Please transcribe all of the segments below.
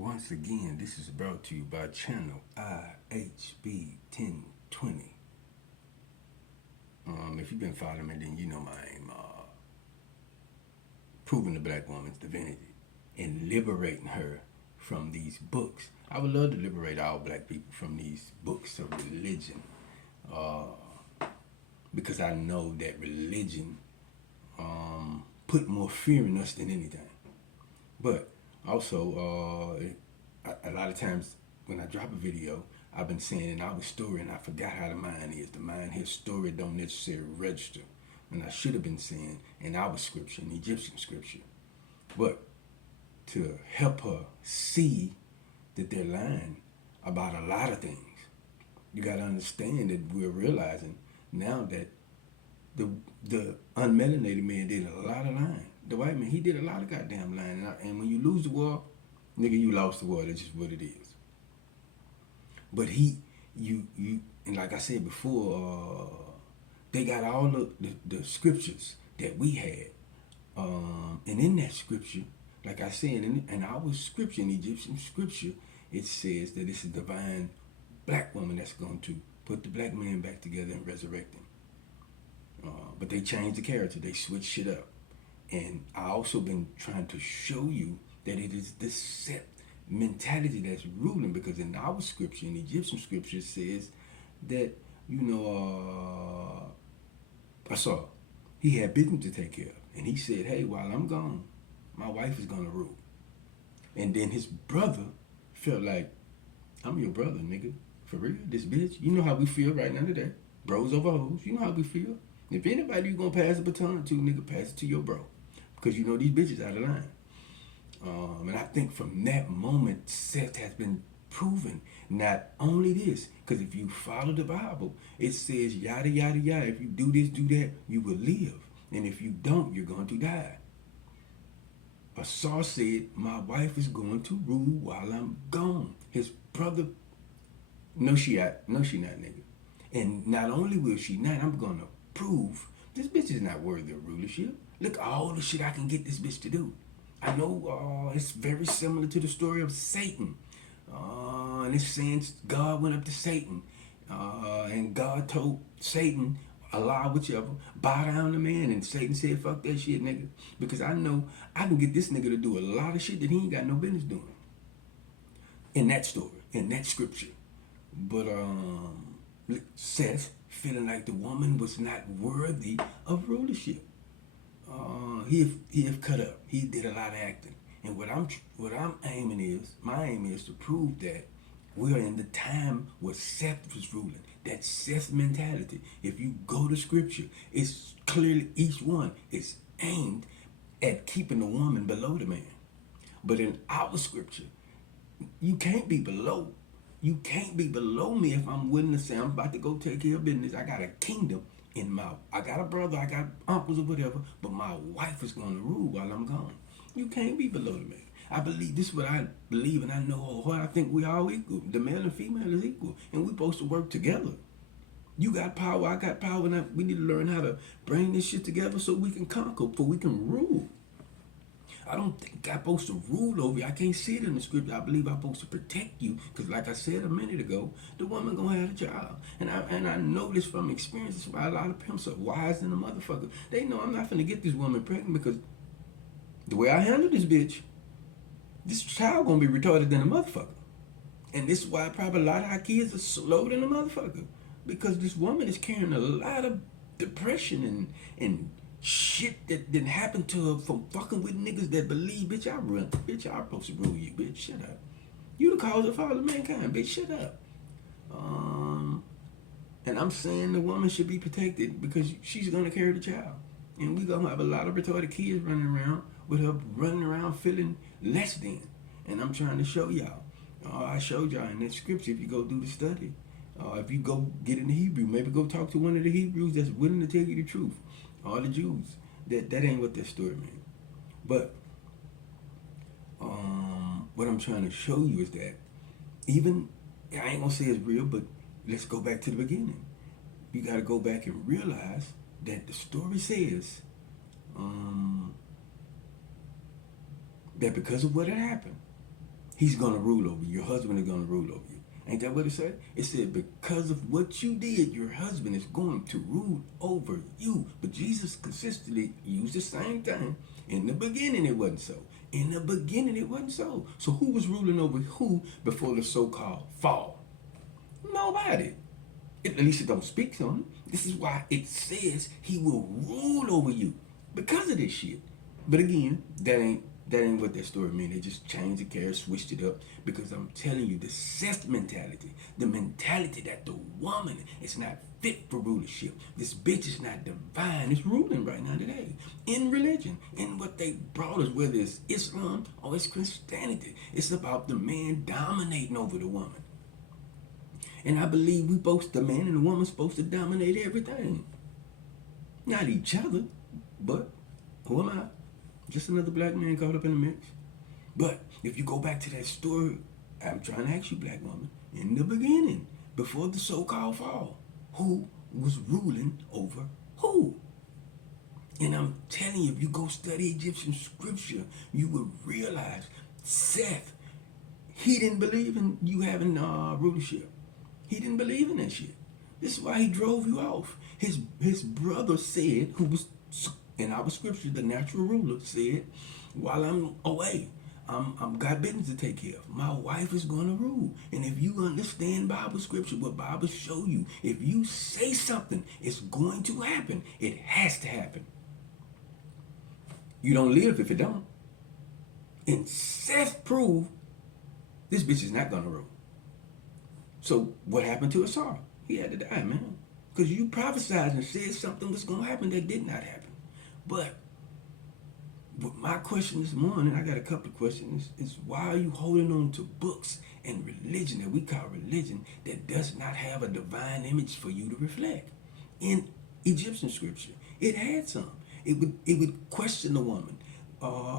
Once again, this is brought to you by channel IHB1020. If you've been following me, then you know my aim. Proving the black woman's divinity and liberating her from these books. I would love to liberate all black people from these books of religion, uh, because I know that religion put more fear in us than anything. But also, a lot of times when I drop a video, I've been saying in our story, and I forgot how the mind is. The mind here story don't necessarily register. When I should have been saying in our scripture, in Egyptian scripture. But to help her see that they're lying about a lot of things, you got to understand that we're realizing now that the the unmelanated man did a lot of lying. The white man, he did a lot of goddamn lying. And when you lose the war, nigga, you lost the war. That's just what it is. But and like I said before, they got all the scriptures that we had. And in that scripture, like I said, in our scripture, in Egyptian scripture, it says that it's a divine black woman that's going to put the black man back together and resurrect him. But they changed the character. They switched shit up. And I also been trying to show you that it is this set mentality that's ruling, because in our scripture, in Egyptian scripture, it says that, I saw he had business to take care of. And he said, hey, while I'm gone, my wife is going to rule. And then his brother felt like, I'm your brother, nigga. For real, this bitch. You know how we feel right now today. Bros over hoes. You know how we feel. If anybody you gonna pass the baton to, nigga, pass it to your bro. Because you know these bitches out of line. And I think from that moment, Seth has been proven. Not only this, because if you follow the Bible, it says yada yada yada. If you do this, do that, you will live. And if you don't, you're going to die. Asar said, my wife is going to rule while I'm gone. His brother, no she not, nigga. And not only will she not, I'm gonna prove this bitch is not worthy of rulership. Look at all the shit I can get this bitch to do. I know it's very similar to the story of Satan. And it's saying God went up to Satan. And God told Satan, allow whichever, bow down to man. And Satan said, fuck that shit, nigga. Because I know I can get this nigga to do a lot of shit that he ain't got no business doing. In that story, in that scripture. But Seth feeling like the woman was not worthy of rulership. He have cut up. He did a lot of acting. And what I'm aiming is, my aim is to prove that we are in the time where Seth was ruling. That Seth mentality. If you go to scripture, it's clearly each one is aimed at keeping the woman below the man. But in our scripture, you can't be below. You can't be below me if I'm willing to say I'm about to go take care of business. I got a kingdom I got a brother, I got uncles or whatever, but my wife is going to rule while I'm gone. You can't be below the man. I believe this is what I believe, and I know what I think we all equal. The male and female is equal, and we're supposed to work together. You got power, I got power, and we need to learn how to bring this shit together so we can conquer, so we can rule. I don't think I'm supposed to rule over you. I can't see it in the script. I believe I'm supposed to protect you. Because like I said a minute ago, the woman going to have a child. And I know this from experience. That's why a lot of pimps are wise than a motherfucker. They know I'm not going to get this woman pregnant because the way I handle this bitch, this child going to be retarded than a motherfucker. And this is why probably a lot of our kids are slow than a motherfucker. Because this woman is carrying a lot of depression and shit that didn't happen to her from fucking with niggas that believe, bitch, I run. Bitch, I'm supposed to rule you, bitch. Shut up. You the cause of all of mankind, bitch. Shut up. And I'm saying the woman should be protected because she's gonna carry the child. And we gonna have a lot of retarded kids running around with her running around feeling less than. And I'm trying to show y'all. I showed y'all in that scripture if you go do the study. If you go get in the Hebrew, maybe go talk to one of the Hebrews that's willing to tell you the truth. All the Jews. That ain't what that story means. But what I'm trying to show you is that even, I ain't gonna say it's real, but let's go back to the beginning. You gotta go back and realize that the story says that because of what had happened, he's going to rule over you. Your husband is going to rule over you. Ain't that what it said? It said, because of what you did, your husband is going to rule over you. But Jesus consistently used the same thing. In the beginning, it wasn't so. In the beginning, it wasn't so. So who was ruling over who before the so-called fall? Nobody. At least it don't speak on it. This is why it says he will rule over you because of this shit. But again, that ain't what that story mean. They just changed the character, switched it up. Because I'm telling you, the Seth mentality, the mentality that the woman is not fit for rulership. This bitch is not divine. It's ruling right now today. In religion, in what they brought us, whether it's Islam or it's Christianity. It's about the man dominating over the woman. And I believe the man and the woman supposed to dominate everything. Not each other, but who am I? Just another black man caught up in the mix. But if you go back to that story, I'm trying to ask you, black woman, in the beginning, before the so-called fall, who was ruling over who? And I'm telling you, if you go study Egyptian scripture, you will realize Seth, he didn't believe in you having rulership. He didn't believe in that shit. This is why he drove you off. His brother said, who was in our scripture, the natural ruler said, while I'm away, I'm got business to take care of. My wife is going to rule. And if you understand Bible scripture, what Bible show you, if you say something, it's going to happen. It has to happen. You don't live if it don't. And Seth proved this bitch is not going to rule. So what happened to Asar? He had to die, man. Because you prophesied and said something was going to happen that did not happen. But my question this morning, I got a couple of questions, is why are you holding on to books and religion that we call religion that does not have a divine image for you to reflect? In Egyptian scripture, it had some. It would question the woman.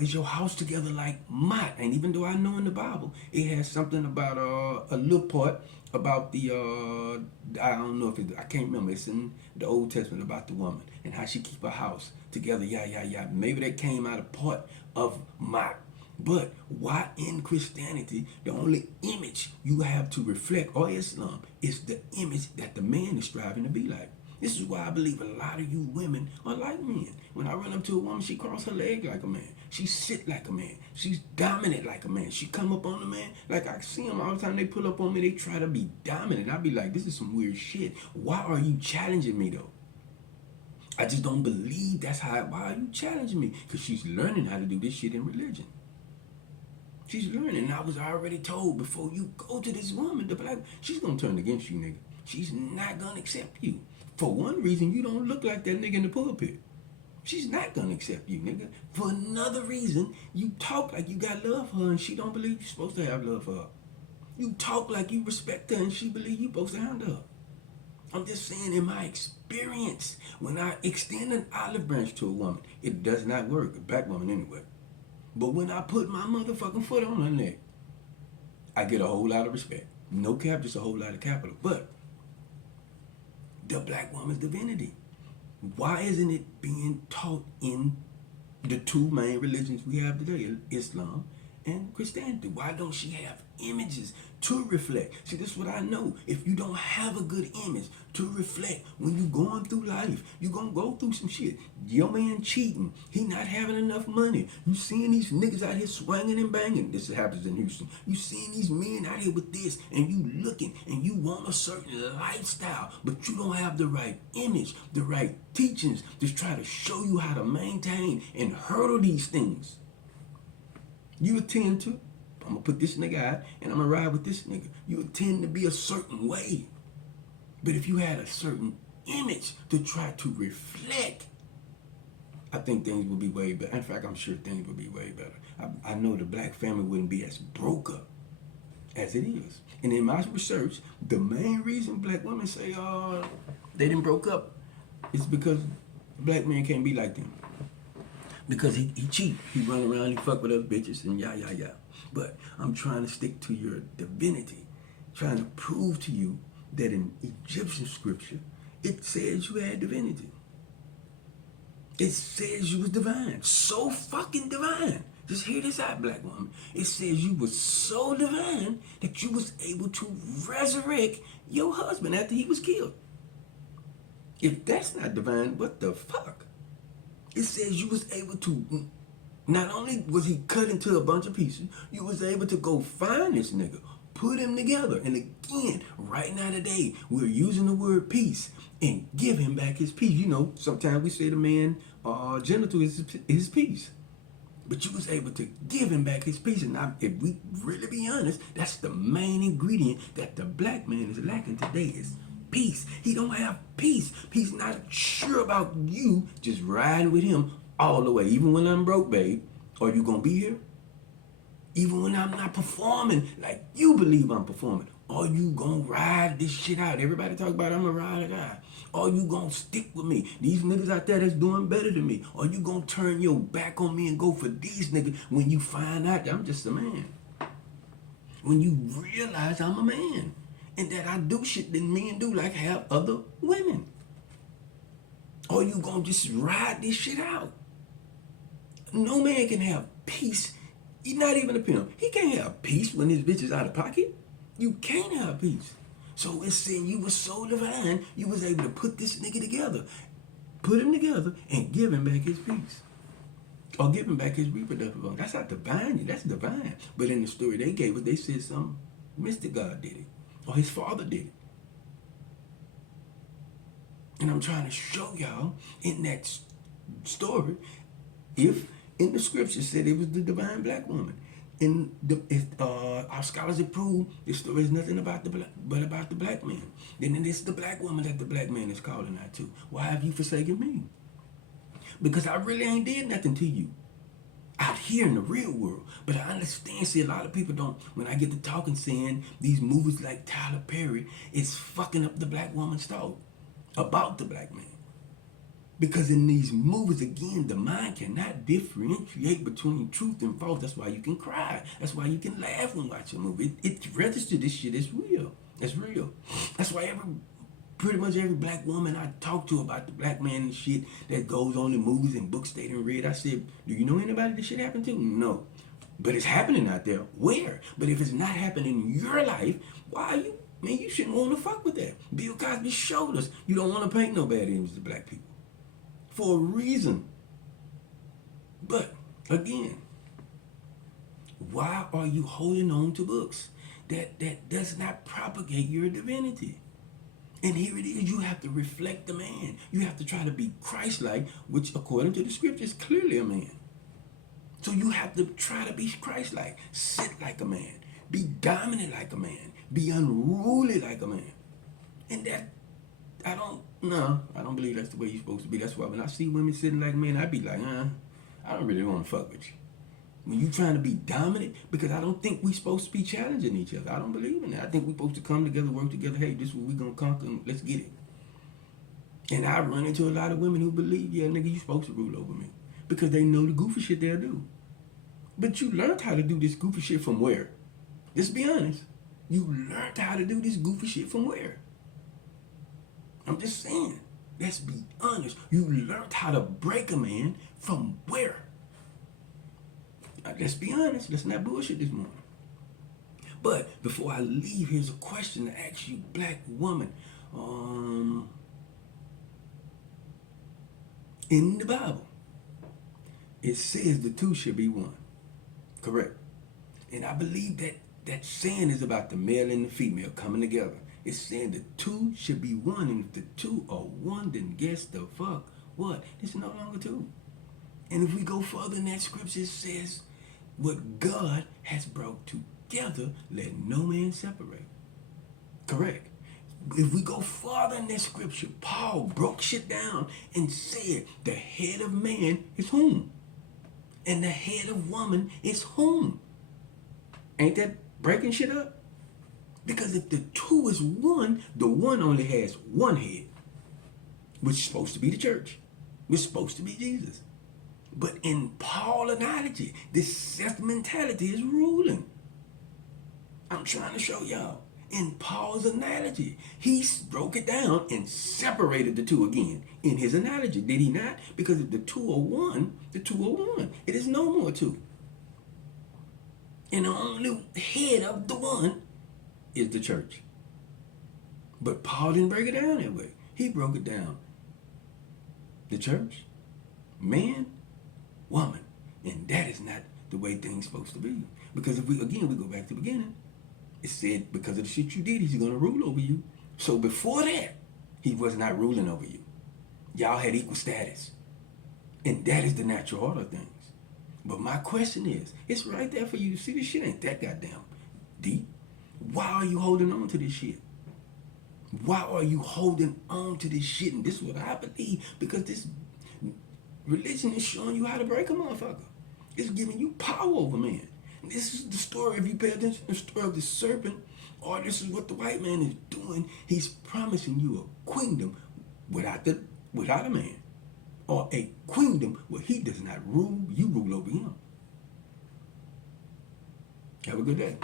Is your house together like Mott? And even though I know in the Bible, it has something about a little part about the, I don't know if I can't remember. It's in the Old Testament about the woman and how she keep her house together, yeah. Maybe that came out of part of Mott. But why in Christianity, the only image you have to reflect, or Islam, is the image that the man is striving to be like? This is why I believe a lot of you women are like men. When I run up to a woman, she cross her leg like a man. She sit like a man. She's dominant like a man. She come up on the man. Like I see them all the time. They pull up on me. They try to be dominant. I be like, this is some weird shit. Why are you challenging me though? I just don't believe that's how. Why are you challenging me? Because she's learning how to do this shit in religion. She's learning. And I was already told before you go to this woman, the black, she's going to turn against you, nigga. She's not going to accept you. For one reason, you don't look like that nigga in the pulpit. She's not gonna accept you, nigga. For another reason, you talk like you got love for her and she don't believe you're supposed to have love for her. You talk like you respect her and she believe you're supposed to handle her. I'm just saying, in my experience, when I extend an olive branch to a woman, it does not work. A black woman anyway. But when I put my motherfucking foot on her neck, I get a whole lot of respect. No cap, just a whole lot of capital. But the black woman's divinity, why isn't it being taught in the two main religions we have today, Islam and Christianity? Why don't she have images to reflect? See, this is what I know. If you don't have a good image to reflect when you're going through life, you're going to go through some shit. Your man cheating. He not having enough money. You seeing these niggas out here swinging and banging. This happens in Houston. You seeing these men out here with this, and you looking, and you want a certain lifestyle, but you don't have the right image, the right teachings to try to show you how to maintain and hurdle these things. You attend to, I'm going to put this nigga out and I'm going to ride with this nigga. You tend to be a certain way. But if you had a certain image to try to reflect, I think things would be way better. In fact, I'm sure things would be way better. I know the black family wouldn't be as broke up as it is. And in my research, the main reason black women say they didn't broke up is because black men can't be like them. Because he cheat. He run around, he fuck with other bitches, and yeah. But I'm trying to stick to your divinity. Trying to prove to you that in Egyptian scripture, it says you had divinity. It says you was divine. So fucking divine. Just hear this out, black woman. It says you were so divine that you was able to resurrect your husband after he was killed. If that's not divine, what the fuck? It says you was able to, not only was he cut into a bunch of pieces, you was able to go find this nigga, put him together, and again, right now today, we're using the word peace and give him back his peace. You know, sometimes we say the man genital is his peace. But you was able to give him back his peace. And now, if we really be honest, that's the main ingredient that the black man is lacking today is peace. He don't have peace. He's not sure about you just riding with him all the way. Even when I'm broke, babe, are you going to be here? Even when I'm not performing like you believe I'm performing, are you going to ride this shit out? Everybody talk about I'm a ride or die. Are you going to stick with me? These niggas out there that's doing better than me. Are you going to turn your back on me and go for these niggas when you find out that I'm just a man? When you realize I'm a man and that I do shit that men do, like have other women. Or you going to just ride this shit out? No man can have peace. He's not even a pimp. He can't have peace when his bitch is out of pocket. You can't have peace. So it's saying you were so divine, you was able to put this nigga together, put him together, and give him back his peace. Or give him back his reproductive organ. That's not divine, that's divine. But in the story they gave us, they said some mystic God did it. Or his father did it. And I'm trying to show y'all in that story, if in the scripture said it was the divine black woman. And our scholars have proved this story is nothing about but about the black man. Then it is the black woman that the black man is calling out to. Why have you forsaken me? Because I really ain't did nothing to you out here in the real world. But I understand, see, a lot of people don't, when I get to talking saying these movies like Tyler Perry, it's fucking up the black woman's thought about the black man. Because in these movies, again, the mind cannot differentiate between truth and false. That's why you can cry. That's why you can laugh when watching a movie. It registered this shit. It's real. It's real. That's why pretty much every black woman I talk to about the black man and shit that goes on in movies and books they done read, I said, do you know anybody this shit happened to? No. But it's happening out there. Where? But if it's not happening in your life, why are you? Man, you shouldn't want to fuck with that. Bill Cosby showed us you don't want to paint no bad images of black people. For a reason. But, again, why are you holding on to books that does not propagate your divinity? And here it is, you have to reflect the man. You have to try to be Christ-like, which according to the scripture is clearly a man. So you have to try to be Christ-like. Sit like a man. Be dominant like a man. Be unruly like a man. And that, I don't believe that's the way you're supposed to be. That's why when I see women sitting like men, I be like, I don't really want to fuck with you. When you trying to be dominant, because I don't think we supposed to be challenging each other. I don't believe in that. I think we supposed to come together, work together. Hey, this is what we gonna conquer, and let's get it. And I run into a lot of women who believe, yeah, nigga, you supposed to rule over me. Because they know the goofy shit they'll do. But you learned how to do this goofy shit from where? Let's be honest. You learned how to do this goofy shit from where? I'm just saying. Let's be honest. You learned how to break a man from where? Let's be honest. Let's not bullshit this morning. But before I leave, here's a question to ask you, black woman. In the Bible, it says the two should be one. Correct. And I believe that saying is about the male and the female coming together. It's saying the two should be one. And if the two are one, then guess the fuck what? It's no longer two. And if we go further in that scripture, it says, what God has brought together, let no man separate. Correct. If we go farther in that scripture, Paul broke shit down and said the head of man is whom? And the head of woman is whom? Ain't that breaking shit up? Because if the two is one, the one only has one head, which is supposed to be the church, which is supposed to be Jesus. But in Paul analogy, this self mentality is ruling. I'm trying to show y'all. In Paul's analogy, he broke it down and separated the two again in his analogy. Did he not? Because if the two are one, the two are one. It is no more two. And the only head of the one is the church. But Paul didn't break it down that way. He broke it down. The church, man, woman. And that is not the way things supposed to be. Because if we go back to the beginning, it said because of the shit you did, he's going to rule over you. So before that, he was not ruling over you. Y'all had equal status. And that is the natural order of things. But my question is, it's right there for you to see. This shit ain't that goddamn deep. Why are you holding on to this shit? Why are you holding on to this shit? And this is what I believe, because this religion is showing you how to break a motherfucker. It's giving you power over man. And this is the story, if you pay attention to the story of the serpent, or this is what the white man is doing. He's promising you a kingdom without a man. Or a kingdom where he does not rule, you rule over him. Have a good day.